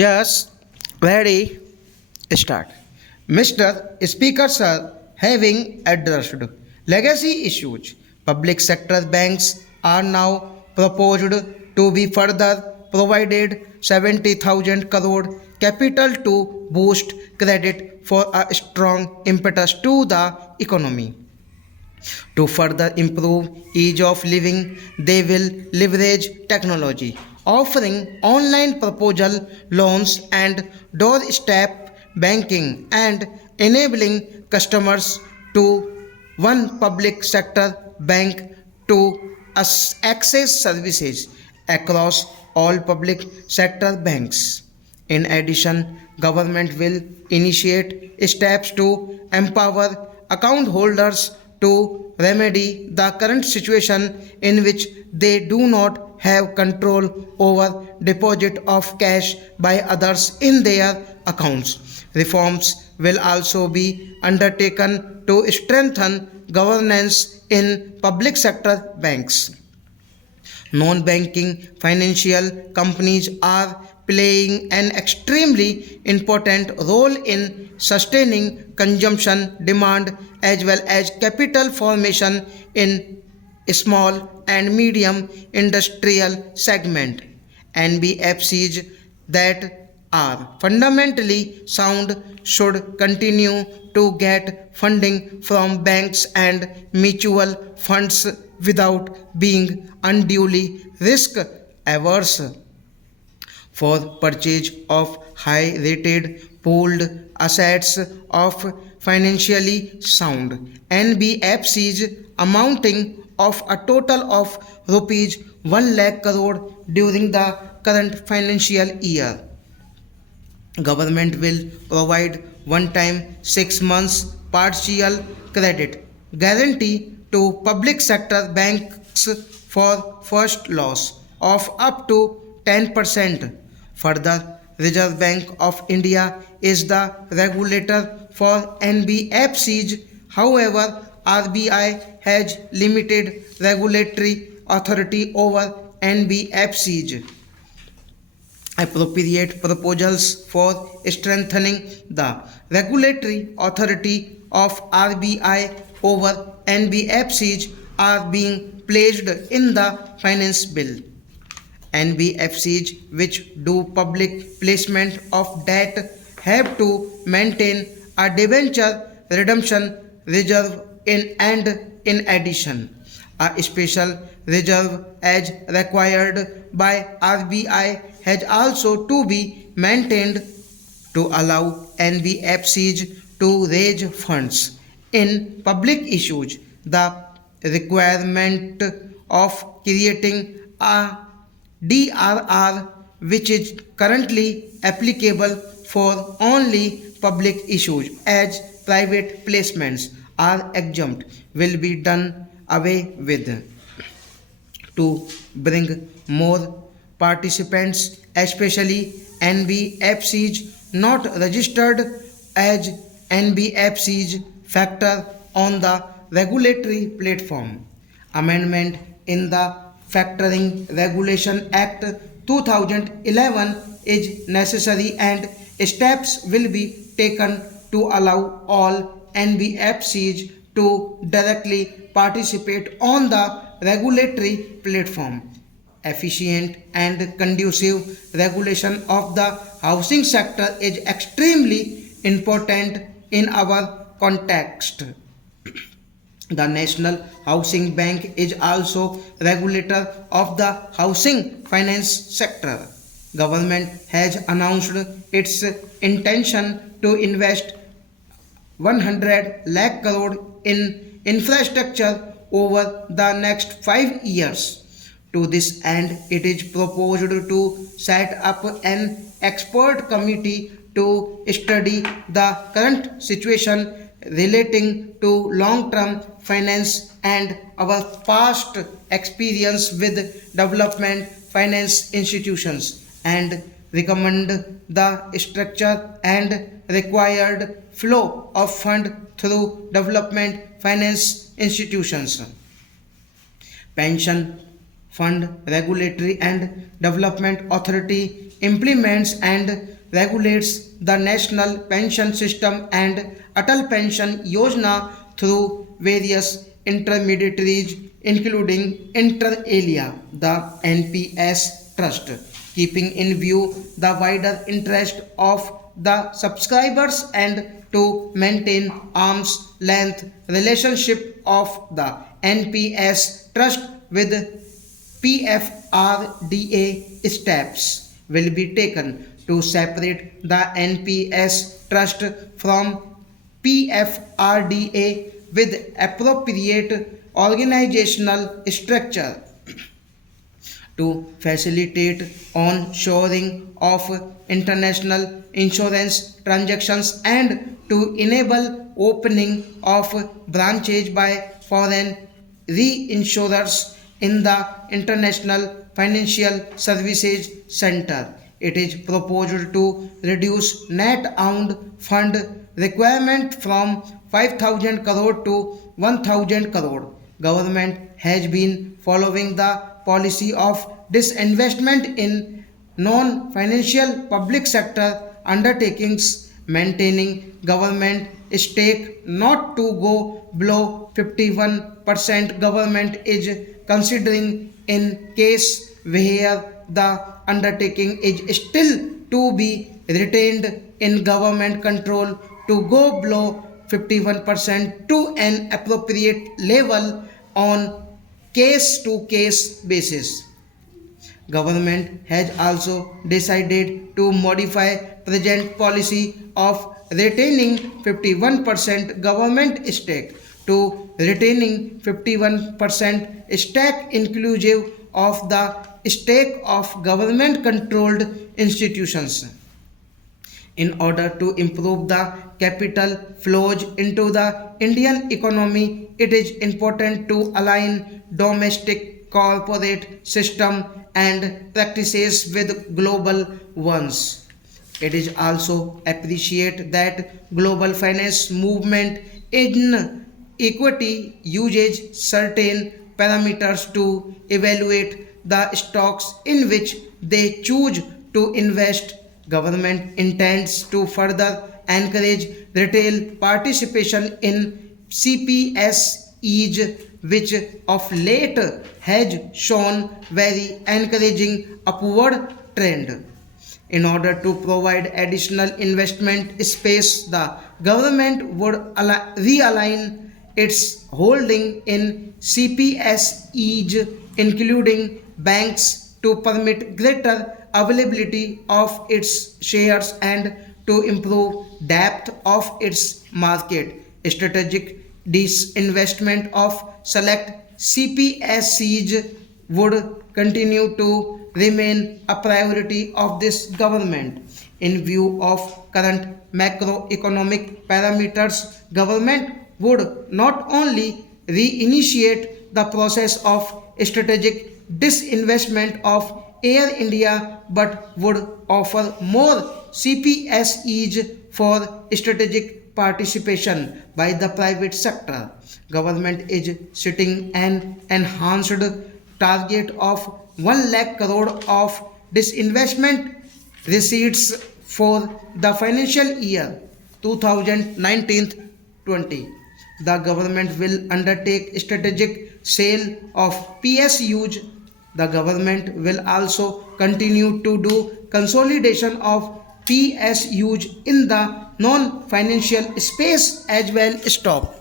Yes, ready, start. Mr. Speaker Sir, having addressed legacy issues, public sector banks are now proposed to be further provided 70,000 crore capital to boost credit for a strong impetus to the economy. To further improve ease of living, they will leverage technology, offering online proposal loans and doorstep banking and enabling customers to one public sector bank to access services across all public sector banks. In addition, government will initiate steps to empower account holders to remedy the current situation in which they do not have control over deposit of cash by others in their accounts. Reforms will also be undertaken to strengthen governance in public sector banks. Non-banking financial companies are playing an extremely important role in sustaining consumption demand as well as capital formation in small and medium industrial segment. NBFCs that are fundamentally sound should continue to get funding from banks and mutual funds without being unduly risk averse. For purchase of high rated pooled assets of financially sound NBFCs amounting of a total of rupees 1 lakh crore during the current financial year. Government will provide one time 6 months partial credit guarantee to public sector banks for first loss of up to 10%. Further, Reserve Bank of India is the regulator for NBFCs. However, RBI has limited regulatory authority over NBFCs. Appropriate proposals for strengthening the regulatory authority of RBI over NBFCs are being placed in the finance bill. NBFCs which do public placement of debt have to maintain a debenture redemption reserve in addition a special reserve as required by RBI has also to be maintained to allow NBFCs to raise funds in public issues. The requirement of creating a DRR, which is currently applicable for only public issues as private placements are exempt, will be done away with. To bring more participants, especially NBFCs not registered as NBFCs, factor on the regulatory platform. Amendment in the Factoring Regulation Act 2011 is necessary and steps will be taken to allow all NBFCs to directly participate on the regulatory platform. Efficient and conducive regulation of the housing sector is extremely important in our context. The National Housing Bank is also regulator of the housing finance sector. Government has announced its intention to invest 100 lakh crore in infrastructure over the next 5 years. To this end, it is proposed to set up an expert committee to study the current situation relating to long-term finance and our past experience with development finance institutions and recommend the structure and required flow of fund through development finance institutions. Pension Fund Regulatory and Development Authority implements and regulates the national pension system and Atal Pension Yojana through various intermediaries including inter alia, the NPS Trust, keeping in view the wider interest of the subscribers and to maintain arm's length relationship of the NPS Trust with PFRDA. Steps will be taken to separate the NPS Trust from PFRDA with appropriate organizational structure to facilitate onshoring of international insurance transactions and to enable opening of branches by foreign reinsurers in the International Financial Services Center. It is proposed to reduce net owned fund requirement from 5,000 crore to 1,000 crore. Government has been following the policy of disinvestment in non-financial public sector undertakings, maintaining government stake not to go below 51%. Government is considering in case where the undertaking is still to be retained in government control to go below 51% to an appropriate level on case to case basis. Government has also decided to modify present policy of retaining 51% government stake to retaining 51% stake inclusive of the stake of government controlled institutions. In order to improve the capital flows into the Indian economy, it is important to align domestic corporate system and practices with global ones. It is also appreciated that global finance movement in equity uses certain parameters to evaluate the stocks in which they choose to invest. Government intends to further encourage retail participation in CPSEs, which of late has shown very encouraging upward trend. In order to provide additional investment space, the government would realign its holding in CPSEs, including banks, to permit greater availability of its shares and to improve depth of its market. Strategic disinvestment of select CPSEs would continue to remain a priority of this government. In view of current macroeconomic parameters, government would not only reinitiate the process of strategic disinvestment of Air India but would offer more CPSEs for strategic participation by the private sector. Government is setting an enhanced target of 1 lakh crore of disinvestment receipts for the financial year 2019-20. The government will undertake strategic sale of PSUs. The government will also continue to do consolidation of PSUs in the non-financial space as well. Stop.